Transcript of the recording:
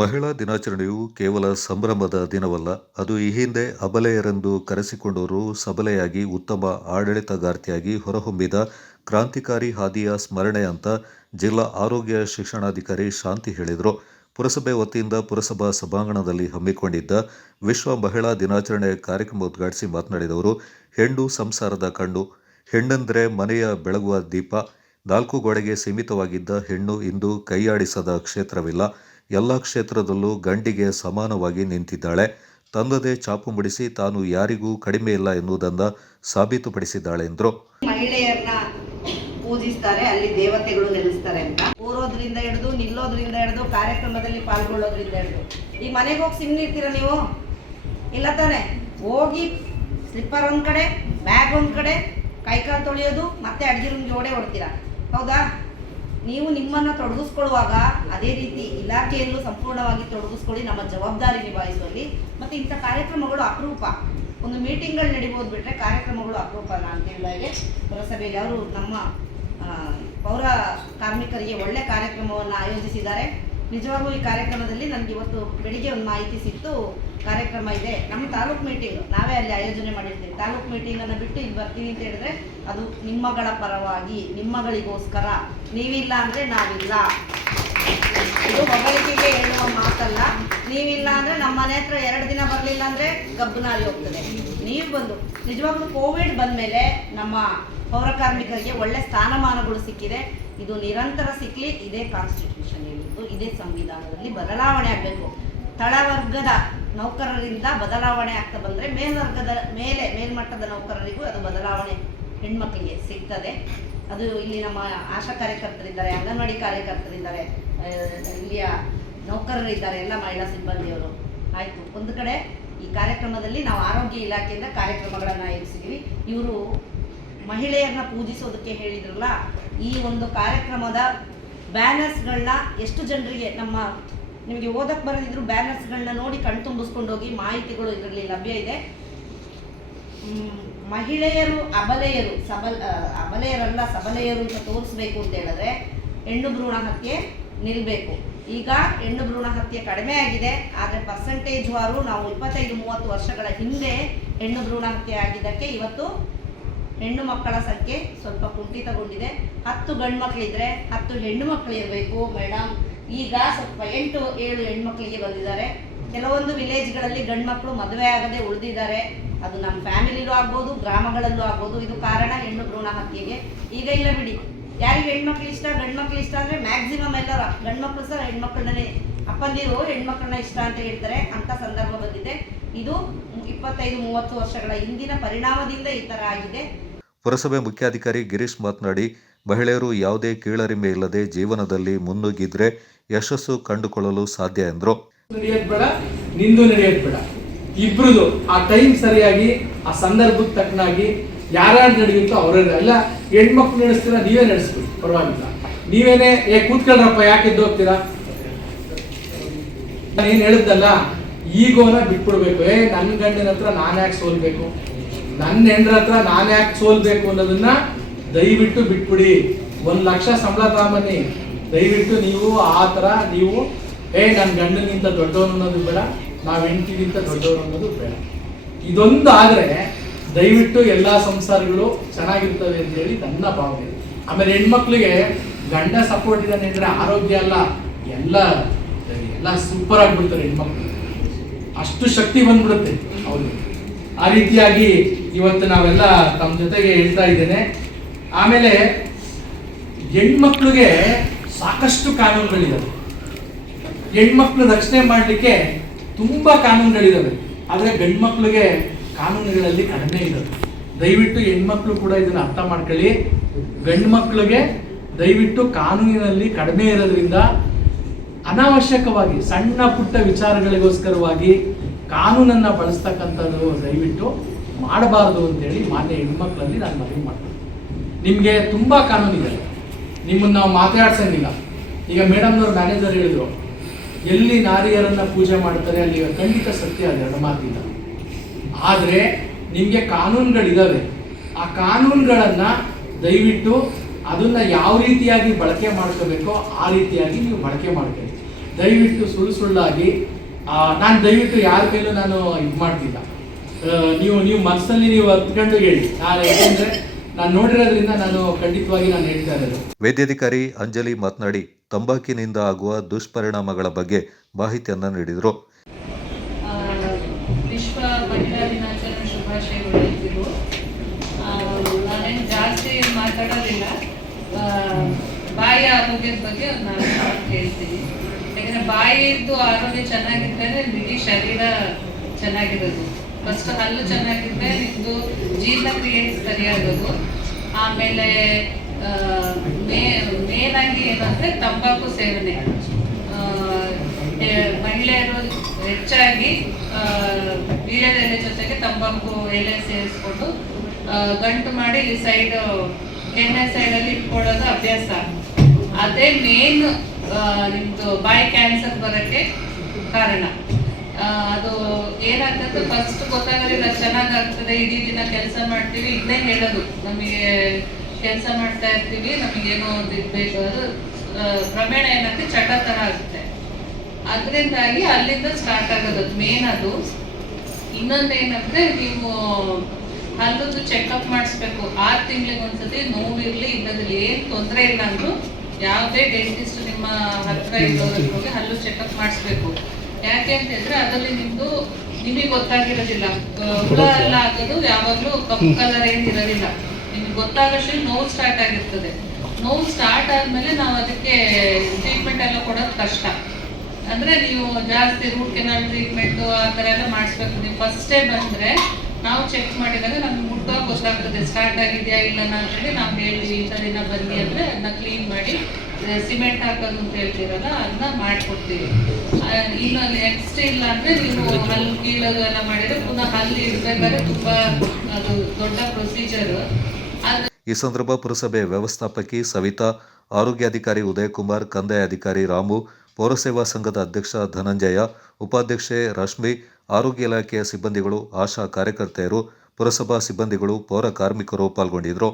ಮಹಿಳಾ ದಿನಾಚರಣೆಯು ಕೇವಲ ಸಂಭ್ರಮದ ದಿನವಲ್ಲ, ಅದು ಈ ಹಿಂದೆ ಅಬಲೆಯರೆಂದು ಕರೆಸಿಕೊಂಡವರು ಸಬಲೆಯಾಗಿ ಉತ್ತಮ ಆಡಳಿತಗಾರ್ತಿಯಾಗಿ ಹೊರಹೊಮ್ಮಿದ ಕ್ರಾಂತಿಕಾರಿ ಹಾದಿಯ ಸ್ಮರಣೆ ಅಂತ ಜಿಲ್ಲಾ ಆರೋಗ್ಯ ಶಿಕ್ಷಣಾಧಿಕಾರಿ ಶಾಂತಿ ಹೇಳಿದರು. ಪುರಸಭೆ ವತಿಯಿಂದ ಪುರಸಭಾ ಸಭಾಂಗಣದಲ್ಲಿ ಹಮ್ಮಿಕೊಂಡಿದ್ದ ವಿಶ್ವ ಮಹಿಳಾ ದಿನಾಚರಣೆ ಕಾರ್ಯಕ್ರಮ ಉದ್ಘಾಟಿಸಿ ಮಾತನಾಡಿದವರು, ಹೆಣ್ಣು ಸಂಸಾರದ ಕಣ್ಣು, ಹೆಣ್ಣೆಂದರೆ ಮನೆಯ ಬೆಳಗುವ ದೀಪ. 4 ಗೋಡೆಗೆ ಸೀಮಿತವಾಗಿದ್ದ ಹೆಣ್ಣು ಇಂದು ಕೈಯಾಡಿಸದ ಕ್ಷೇತ್ರವಿಲ್ಲ. ಎಲ್ಲ ಕ್ಷೇತ್ರದಲ್ಲೂ ಗಂಡಿಗೆ ಸಮಾನವಾಗಿ ನಿಂತಿದ್ದಾಳೆ. ತನ್ನದೇ ಚಾಪು ಮುಡಿಸಿ ತಾನು ಯಾರಿಗೂ ಕಡಿಮೆ ಇಲ್ಲ ಎನ್ನುವುದನ್ನು ಸಾಬೀತುಪಡಿಸಿದ್ದಾಳೆ ಎಂದರು. ಮಹಿಳೆಯರನ್ನ ಪೂಜಿಸ್ತಾರೆ, ಅಲ್ಲಿ ದೇವತೆಗಳು ನೆಲೆಸ್ತಾರೆ ಅಂತ. ಕೂರೋದ್ರಿಂದ ಹಿಡಿದು ನಿಲ್ಲೋದ್ರಿಂದ ಹಿಡಿದು ಕಾರ್ಯಕ್ರಮದಲ್ಲಿ ಪಾಲ್ಗೊಳ್ಳೋದ್ರಿಂದ ಹಿಡಿದು ಈ ಮನೆಗೆ ಹೋಗಿ ಸುಮ್ಮನೆ ಇರ್ತೀರ ನೀವು? ಇಲ್ಲ ತಾನೆ? ಹೋಗಿ ಸ್ಲಿಪ್ಪರ್ ಒಂದ್ ಕಡೆ, ಬ್ಯಾಗ್ ಒಂದ್ ಕಡೆ, ಕೈಕಾಲು ತೊಳೆಯೋದು, ಮತ್ತೆ ಅಡ್ಗೆ ರೂಮ್ಗೆ ಓಡೇ ಹೊಡ್ತೀರಾ. ಹೌದಾ? ನೀವು ನಿಮ್ಮನ್ನು ತೊಡಗಿಸ್ಕೊಳ್ಳುವಾಗ ಅದೇ ರೀತಿ ಇಲಾಖೆಯಲ್ಲೂ ಸಂಪೂರ್ಣವಾಗಿ ತೊಡಗಿಸ್ಕೊಳ್ಳಿ, ನಮ್ಮ ಜವಾಬ್ದಾರಿ ನಿಭಾಯಿಸುವಲ್ಲಿ. ಮತ್ತು ಇಂಥ ಕಾರ್ಯಕ್ರಮಗಳು ಅಪರೂಪ. ಒಂದು ಮೀಟಿಂಗ್ಗಳು ನಡಿಬೋದು ಬಿಟ್ಟರೆ ಕಾರ್ಯಕ್ರಮಗಳು ಅಪರೂಪ. ನಾನು ಹೇಳಿದಾಗೆ ಪುರಸಭೆಯಲ್ಲಿ ಅವರು ನಮ್ಮ ಪೌರ ಕಾರ್ಮಿಕರಿಗೆ ಒಳ್ಳೆ ಕಾರ್ಯಕ್ರಮವನ್ನು ಆಯೋಜಿಸಿದ್ದಾರೆ. ನಿಜವಾಗೂ ಈ ಕಾರ್ಯಕ್ರಮದಲ್ಲಿ ನನಗೆ ಇವತ್ತು ಬೆಳಿಗ್ಗೆ ಒಂದು ಮಾಹಿತಿ ಸಿಕ್ತು, ಕಾರ್ಯಕ್ರಮ ಇದೆ. ನಮ್ಮ ತಾಲೂಕು ಮೀಟಿಂಗ್ ನಾವೇ ಅಲ್ಲಿ ಆಯೋಜನೆ ಮಾಡಿರ್ತೀವಿ. ತಾಲೂಕು ಮೀಟಿಂಗನ್ನು ಬಿಟ್ಟು ಇಲ್ಲಿ ಬರ್ತೀವಿ ಅಂತ ಹೇಳಿದ್ರೆ ಅದು ನಿಮ್ಮಗಳ ಪರವಾಗಿ, ನಿಮ್ಮಗಳಿಗೋಸ್ಕರ. ನೀವಿಲ್ಲ ಅಂದರೆ ನಾವಿಲ್ಲ. ಇದು ಹೊಗಳಿಕೆಗೆ ಹೇಳುವ ಮಾತಲ್ಲ. ನೀವಿಲ್ಲ ಅಂದರೆ ನಮ್ಮ ಮನೆ ಹತ್ರ 2 ದಿನ ಬರಲಿಲ್ಲ ಅಂದರೆ ಗಬ್ಬನಾರಿ ಹೋಗ್ತದೆ. ನೀವು ಬಂದು ನಿಜವಾಗ್ಲೂ ಕೋವಿಡ್ ಬಂದಮೇಲೆ ನಮ್ಮ ಪೌರ ಕಾರ್ಮಿಕರಿಗೆ ಒಳ್ಳೆ ಸ್ಥಾನಮಾನಗಳು ಸಿಕ್ಕಿದೆ. ಇದು ನಿರಂತರ ಸಿಕ್ಕಲಿ. ಇದೇ ಕಾನ್ಸ್ಟಿಟ್ಯೂಷನ್ ಹೇಳಿದ್ದು, ಇದೇ ಸಂವಿಧಾನದಲ್ಲಿ ಬದಲಾವಣೆ ಆಗಬೇಕು. ತಳವರ್ಗದ ನೌಕರರಿಂದ ಬದಲಾವಣೆ ಆಗ್ತಾ ಬಂದರೆ ಮೇಲ್ಮಟ್ಟದ ನೌಕರರಿಗೂ ಅದು ಬದಲಾವಣೆ ಹೆಣ್ಮಕ್ಳಿಗೆ ಸಿಗ್ತದೆ. ಅದು ಇಲ್ಲಿ ನಮ್ಮ ಆಶಾ ಕಾರ್ಯಕರ್ತರಿದ್ದಾರೆ, ಅಂಗನವಾಡಿ ಕಾರ್ಯಕರ್ತರಿದ್ದಾರೆ, ಇಲ್ಲಿಯ ನೌಕರರಿದ್ದಾರೆ, ಎಲ್ಲ ಮಹಿಳಾ ಸಿಬ್ಬಂದಿಯವರು. ಆಯಿತು, ಒಂದು ಕಡೆ ಈ ಕಾರ್ಯಕ್ರಮದಲ್ಲಿ ನಾವು ಆರೋಗ್ಯ ಇಲಾಖೆಯಿಂದ ಕಾರ್ಯಕ್ರಮಗಳನ್ನು ಆಯೋಜಿಸಿದ್ದೀವಿ. ಇವರು ಮಹಿಳೆಯರನ್ನ ಪೂಜಿಸೋದಕ್ಕೆ ಹೇಳಿದ್ರಲ್ಲ, ಈ ಒಂದು ಕಾರ್ಯಕ್ರಮದ ಬ್ಯಾನರ್ಸ್ಗಳನ್ನ ಎಷ್ಟು ಜನರಿಗೆ, ನಮ್ಮ ನಿಮಗೆ ಓದಕ್ಕೆ ಬರೋದಿದ್ರು ಬ್ಯಾನರ್ಸ್ಗಳನ್ನ ನೋಡಿ ಕಣ್ತುಂಬಿಸ್ಕೊಂಡು ಹೋಗಿ. ಮಾಹಿತಿಗಳು ಇದರಲ್ಲಿ ಲಭ್ಯ ಇದೆ. ಮಹಿಳೆಯರು ಅಬಲೆಯರು, ಅಬಲೆಯರಲ್ಲ ಸಬಲೆಯರು ಅಂತ ತೋರಿಸ್ಬೇಕು ಅಂತ ಹೇಳಿದ್ರೆ ಹೆಣ್ಣು ಭ್ರೂಣ ಹತ್ಯೆ ನಿಲ್ಲಬೇಕು. ಈಗ ಹೆಣ್ಣು ಭ್ರೂಣ ಹತ್ಯೆ ಕಡಿಮೆ ಆಗಿದೆ, ಆದರೆ ಪರ್ಸೆಂಟೇಜ್ ವಾರು ನಾವು 25-30 ವರ್ಷಗಳ ಹಿಂದೆ ಹೆಣ್ಣು ಭ್ರೂಣ ಹತ್ಯೆ ಆಗಿದ್ದಕ್ಕೆ ಇವತ್ತು ಹೆಣ್ಣು ಮಕ್ಕಳ ಸಂಖ್ಯೆ ಸ್ವಲ್ಪ ಕುಂಠಿತಗೊಂಡಿದೆ. 10 ಗಂಡು ಮಕ್ಕಳಿದ್ರೆ 10 ಹೆಣ್ಣು ಮಕ್ಕಳು ಇರಬೇಕು ಮೇಡಮ್. ಈಗ ಸ್ವಲ್ಪ 8-7 ಹೆಣ್ಮಕ್ಳಿಗೆ ಬಂದಿದ್ದಾರೆ. ಕೆಲವೊಂದು ವಿಲೇಜ್ಗಳಲ್ಲಿ ಗಂಡು ಮಕ್ಕಳು ಮದುವೆ ಆಗದೆ ಉಳಿದಿದ್ದಾರೆ. ಅದು ನಮ್ಮ ಫ್ಯಾಮಿಲಿಲೂ ಆಗ್ಬೋದು, ಗ್ರಾಮಗಳಲ್ಲೂ ಆಗ್ಬೋದು. ಇದು ಕಾರಣ ಹೆಣ್ಣು ಭ್ರೂಣ ಹತ್ಯೆಗೆ. ಈಗ ಇಲ್ಲ ಬಿಡಿ, ಯಾರಿಗೆ ಹೆಣ್ಮಕ್ಳು ಇಷ್ಟ, ಗಂಡು ಮಕ್ಳು ಇಷ್ಟ ಅಂದರೆ ಮ್ಯಾಕ್ಸಿಮಮ್ ಎಲ್ಲರ ಗಂಡು ಮಕ್ಕಳು ಸಹ ಹೆಣ್ಮಕ್ಳನ್ನೇ, ಅಪ್ಪಂದಿರು ಹೆಣ್ಮಕ್ಳನ್ನ ಇಷ್ಟ ಅಂತ ಹೇಳ್ತಾರೆ. ಅಂಥ ಸಂದರ್ಭ ಬಂದಿದೆ. ಇದು 25-30 ವರ್ಷಗಳ ಹಿಂದಿನ ಪರಿಣಾಮದಿಂದ ಈ ಥರ ಆಗಿದೆ. ಪುರಸಭೆ ಮುಖ್ಯಾಧಿಕಾರಿ ಗಿರೀಶ್ ಮಾತನಾಡಿ, ಮಹಿಳೆಯರು ಯಾವುದೇ ಕೀಳರಿಮೆ ಇಲ್ಲದೆ ಜೀವನದಲ್ಲಿ ಮುನ್ನುಗ್ಗಿದ್ರೆ ಯಶಸ್ಸು ಕಂಡುಕೊಳ್ಳಲು ಸಾಧ್ಯ ಎಂದರು. ನಡೆಯೋದು ಬೇಡ, ನಿಂದು ನಡೆಯೋದು ಬೇಡ, ಇಬ್ರದು ಆ ಟೈಮ್ ಸರಿಯಾಗಿ ಆ ಸಂದರ್ಭಕ್ಕೆ ತಕ್ಕನಾಗಿ ಯಾರ್ಯಾರು ನಡೆಯುತ್ತೋ ಅವರೇ. ಎಲ್ಲ ಹೆಣ್ಮಕ್ಳು ನಡೆಸ್ತೀರಾ, ನೀವೇ ನಡೆಸ್ಬೇಕು, ಪರವಾಗಿಲ್ಲ. ನೀವೇನೆ ಕೂತ್ಕೊಳ್ರಪ್ಪ, ಯಾಕೆ ಎದ್ದು ಹೋಗ್ತೀರಾ? ಏನ್ ಹೇಳಿದ್ದಲ್ಲ, ಈಗೋನ ಬಿಟ್ಬಿಡ್ಬೇಕು. ನನ್ನ ಗಂಡನ ಹತ್ರ ನಾನು ಯಾಕೆ ಸೋಲ್ಬೇಕು, ನನ್ನ ಹೆಂಡ್ರ ಹತ್ರ ನಾನು ಯಾಕೆ ಸೋಲ್ಬೇಕು ಅನ್ನೋದನ್ನ ದಯವಿಟ್ಟು ಬಿಟ್ಬಿಡಿ. 1 ಲಕ್ಷ ಸಂಬಳ ತಗೊಂಬನ್ನಿ, ದಯವಿಟ್ಟು ನೀವು ಆ ಥರ ನೀವು ನನ್ನ ಗಂಡನಿಗಿಂತ ದೊಡ್ಡವನು ಅನ್ನೋದು ಬೇಡ, ನಾವು ಹೆಂಡತಿಗಿಂತ ದೊಡ್ಡವರು ಅನ್ನೋದು ಬೇಡ. ಇದೊಂದು ಆದರೆ ದಯವಿಟ್ಟು ಎಲ್ಲ ಸಂಸಾರಗಳು ಚೆನ್ನಾಗಿರ್ತವೆ ಅಂತ ಹೇಳಿ ನನ್ನ ಭಾವನೆ. ಆಮೇಲೆ ಹೆಣ್ಮಕ್ಳಿಗೆ ಗಂಡ ಸಪೋರ್ಟ್ ಇದ್ದಾನೆ ಅಂದರೆ ಆರೋಗ್ಯ ಅಲ್ಲ, ಎಲ್ಲ ಸೂಪರ್ ಆಗಿಬಿಡ್ತಾರೆ ಹೆಣ್ಮಕ್ಳು. ಅಷ್ಟು ಶಕ್ತಿ ಬಂದ್ಬಿಡುತ್ತೆ ಅವ್ರಿಗೆ. ಆ ರೀತಿಯಾಗಿ ಇವತ್ತು ನಾವೆಲ್ಲ ತಮ್ಮ ಜೊತೆಗೆ ಹೇಳ್ತಾ ಇದ್ದೇನೆ. ಆಮೇಲೆ ಹೆಣ್ಮಕ್ಳಿಗೆ ಸಾಕಷ್ಟು ಕಾನೂನುಗಳಿದಾವೆ. ಹೆಣ್ಮಕ್ಳು ರಕ್ಷಣೆ ಮಾಡಲಿಕ್ಕೆ ತುಂಬಾ ಕಾನೂನುಗಳಿದಾವೆ, ಆದರೆ ಗಂಡು ಮಕ್ಳಿಗೆ ಕಾನೂನುಗಳಲ್ಲಿ ಕಡಿಮೆ ಇದಾವೆ. ದಯವಿಟ್ಟು ಹೆಣ್ಮಕ್ಳು ಕೂಡ ಇದನ್ನ ಅರ್ಥ ಮಾಡ್ಕೊಳ್ಳಿ. ಗಂಡು ಮಕ್ಳಿಗೆ ದಯವಿಟ್ಟು ಕಾನೂನಿನಲ್ಲಿ ಕಡಿಮೆ ಇರೋದ್ರಿಂದ ಅನಾವಶ್ಯಕವಾಗಿ ಸಣ್ಣ ಪುಟ್ಟ ವಿಚಾರಗಳಿಗೋಸ್ಕರವಾಗಿ ಕಾನೂನನ್ನು ಬಳಸ್ತಕ್ಕಂಥದ್ದು ದಯವಿಟ್ಟು ಮಾಡಬಾರದು ಅಂತೇಳಿ ಮಾನ್ಯ ಹೆಣ್ಮಕ್ಳಲ್ಲಿ ನಾನು ಮನವಿ ಮಾಡ್ತೀನಿ. ನಿಮಗೆ ತುಂಬ ಕಾನೂನಿದೆ, ನಿಮ್ಮನ್ನು ನಾವು ಮಾತಾಡ್ಸಂಗಿಲ್ಲ. ಈಗ ಮೇಡಮ್ನವ್ರ ಮ್ಯಾನೇಜರ್ ಹೇಳಿದ್ರು, ಎಲ್ಲಿ ನಾರಿಯರನ್ನು ಪೂಜೆ ಮಾಡ್ತಾರೆ ಅಲ್ಲಿ ಖಂಡಿತ ಸತ್ಯ, ಅದು 2 ಮಾತಿಲ್ಲ. ಆದರೆ ನಿಮಗೆ ಕಾನೂನುಗಳಿದ್ದಾವೆ, ಆ ಕಾನೂನುಗಳನ್ನು ದಯವಿಟ್ಟು ಅದನ್ನು ಯಾವ ರೀತಿಯಾಗಿ ಬಳಕೆ ಮಾಡ್ಕೋಬೇಕೋ ಆ ರೀತಿಯಾಗಿ ನೀವು ಬಳಕೆ ಮಾಡ್ಕೊಳ್ಳಿ. ದಯವಿಟ್ಟು ಸುಳ್ಳಾಗಿ ನಾನು ದಯವಿಟ್ಟು ಯಾರ ಕೈಲೂ ನಾನು ಇದು ಮಾಡ್ತಿಲ್ಲ. ನೀವು ಮನಸ್ಸಲ್ಲಿ ನೀವು ಹತ್ಕೊಂಡು ಹೇಳಿ. ನಾನು ಯಾಕೆಂದರೆ ನಾನು ನೋಡಿರೋದ್ರಿಂದ ನಾನು ಖಂಡಿತವಾಗಿ ನಾನು ಹೇಳ್ತಾ ಇರೋದು. ವೈದ್ಯಾಧಿಕಾರಿ ಅಂಜಲಿ ಮಾತನಾಡಿ ತಂಬಾಕಿನಿಂದ ಆಗುವ ದುಷ್ಪರಿಣಾಮಗಳ ಬಗ್ಗೆ ಮಾಹಿತಿಯನ್ನು ನೀಡಿದರು. ವಿಶ್ವ ಮಹಿಳಾ ದಿನಾಚರಣೆ ಶುಭಾಶಯಗಳು ಎಲ್ರಿಗೂ. ನಾನೇನು ಜಾಸ್ತಿ ಮಾತಾಡೋದಿಲ್ಲ. ಬಾಯಿಯ ಆರೋಗ್ಯದ ಬಗ್ಗೆ ನಾನು ಹೇಳ್ತೀನಿ. ಯಾಕಂದರೆ ಬಾಯಿದ್ದು ಆರೋಗ್ಯ ಚೆನ್ನಾಗಿದ್ದರೆ ಇಡೀ ಶರೀರ ಚೆನ್ನಾಗಿರೋದು. ಫಸ್ಟ್ ಹಲ್ಲು ಚೆನ್ನಾಗಿದ್ದರೆ ನಿಮ್ಮದು ಜೀರ್ಣಕ್ರಿಯೆ ಸರಿಯಾಗೋದು. ಆಮೇಲೆ ಮೇನಾಗಿ ಏನಂದರೆ ತಂಬಾಕು ಸೇವನೆ. ಮಹಿಳೆಯರು ಹೆಚ್ಚಾಗಿ ವೀಳ್ಯದ ಎಲೆ ಜೊತೆಗೆ ತಂಬಾಕು ಎಲೆ ಸೇರಿಸ್ಕೊಂಡು ಗಂಟು ಮಾಡಿ ಇಲ್ಲಿ ಸೈಡ್ ಎಣ್ಣೆ ಸೈಡಲ್ಲಿ ಇಟ್ಕೊಳ್ಳೋದು ಅಭ್ಯಾಸ. ಅದೇ ಮೇನ್ ನಿಮ್ಮದು ಬಾಯಿ ಕ್ಯಾನ್ಸರ್ ಬರೋಕ್ಕೆ ಕಾರಣ. ಅದು ಏನಾಗ್ತದೆ ಫಸ್ಟ್ ಗೊತ್ತಾಗೋದಿಲ್ಲ, ಚೆನ್ನಾಗಾಗ್ತದೆ, ಇಡೀ ದಿನ ಕೆಲಸ ಮಾಡ್ತೀವಿ, ಇದನ್ನೇ ಹೇಳೋದು, ನಮಗೆ ಕೆಲಸ ಮಾಡ್ತಾ ಇರ್ತೀವಿ, ನಮಗೇನೋ ಒಂದು ಬೇಕು, ಅದು ಕ್ರಮೇಣ ಏನಾಗುತ್ತೆ ಚಟ ಥರ ಆಗುತ್ತೆ. ಅದರಿಂದಾಗಿ ಅಲ್ಲಿಂದ ಸ್ಟಾರ್ಟ್ ಆಗೋದು ಮೇನ್ ಅದು. ಇನ್ನೊಂದೇನಂದ್ರೆ ನೀವು ಹಲ್ಲುದು ಚೆಕಪ್ ಮಾಡಿಸ್ಬೇಕು 6 ತಿಂಗಳಿಗೆ ಒಂದ್ಸತಿ. ನೋವಿರಲಿ ಇಲ್ಲದಿರಲಿ ಏನು ತೊಂದರೆ ಇಲ್ಲ ಅಂದ್ರು ಯಾವುದೇ ಡೆಂಟಿಸ್ಟ್ ನಿಮ್ಮ ಹತ್ರ ಇರೋದ್ರಲ್ಲಿ ಹೋಗಿ ಹಲ್ಲು ಚೆಕಪ್ ಮಾಡಿಸ್ಬೇಕು. ಯಾಕೆ ಅಂತಂದ್ರೆ ಅದರಲ್ಲಿ ನಿಮಗೆ ಗೊತ್ತಾಗಿರೋದಿಲ್ಲ. ಹುಳ ಎಲ್ಲ ಆಗೋದು ಯಾವಾಗಲೂ ಕಪ್ಪು ಕಲರ್ ಏನು ಇರೋದಿಲ್ಲ. ನಿಮ್ಗೆ ಗೊತ್ತಾಗೋಷ್ಟು ನೋವು ಸ್ಟಾರ್ಟ್ ಆಗಿರ್ತದೆ. ನೋವು ಸ್ಟಾರ್ಟ್ ಆದಮೇಲೆ ನಾವು ಅದಕ್ಕೆ ಟ್ರೀಟ್ಮೆಂಟ್ ಎಲ್ಲ ಕೊಡೋದು ಕಷ್ಟ. ಅಂದರೆ ನೀವು ಜಾಸ್ತಿ ರೂಟ್ ಕೆನಾಲ್ ಟ್ರೀಟ್ಮೆಂಟು ಆ ಥರ ಎಲ್ಲ ಮಾಡಿಸ್ಬೇಕು. ನೀವು ಫಸ್ಟೇ ಬಂದರೆ ನಾವು ಚೆಕ್ ಮಾಡಿದಾಗ ನಮ್ಗೆ ಮುಟ್ಟುವಾಗ ಗೊತ್ತಾಗ್ತದೆ ಸ್ಟಾರ್ಟ್ ಆಗಿದೆಯಾ ಇಲ್ಲ ಅಂತೇಳಿ. ನಾವು ಹೇಳ್ತೀವಿ ಇಂಥ ದಿನ ಬನ್ನಿ ಅಂದರೆ ಅದನ್ನ ಕ್ಲೀನ್ ಮಾಡಿ ಸಿಮೆಂಟ್ ಹಾಕೋದು ಅಂತ ಹೇಳ್ತೀರಲ್ಲ ಅದನ್ನ ಮಾಡಿಕೊಡ್ತೀವಿ. ಇನ್ನೊಂದು ನೆಕ್ಸ್ಟ್ ಇಲ್ಲ ಅಂದರೆ ನೀವು ಹಲ್ಲು ಕೀಳೋದು ಎಲ್ಲ ಮಾಡಿದರೆ ಪುನಃ ಹಲ್ಲು ಇಡಬೇಕಾದ್ರೆ ತುಂಬ ಅದು ದೊಡ್ಡ ಪ್ರೊಸೀಜರು. ಈ ಸಂದರ್ಭ ಪುರಸಭೆ ವ್ಯವಸ್ಥಾಪಕಿ ಸವಿತಾ, ಆರೋಗ್ಯಾಧಿಕಾರಿ ಉದಯಕುಮಾರ್, ಕಂದಾಯ ಅಧಿಕಾರಿ ರಾಮು, ಪೌರಸೇವಾ ಸಂಘದ ಅಧ್ಯಕ್ಷ ಧನಂಜಯ, ಉಪಾಧ್ಯಕ್ಷೆ ರಶ್ಮಿ, ಆರೋಗ್ಯ ಇಲಾಖೆಯ ಸಿಬ್ಬಂದಿಗಳು, ಆಶಾ ಕಾರ್ಯಕರ್ತೆಯರು, ಪುರಸಭಾ ಸಿಬ್ಬಂದಿಗಳು, ಪೌರ ಕಾರ್ಮಿಕರು ಪಾಲ್ಗೊಂಡಿದ್ದರು.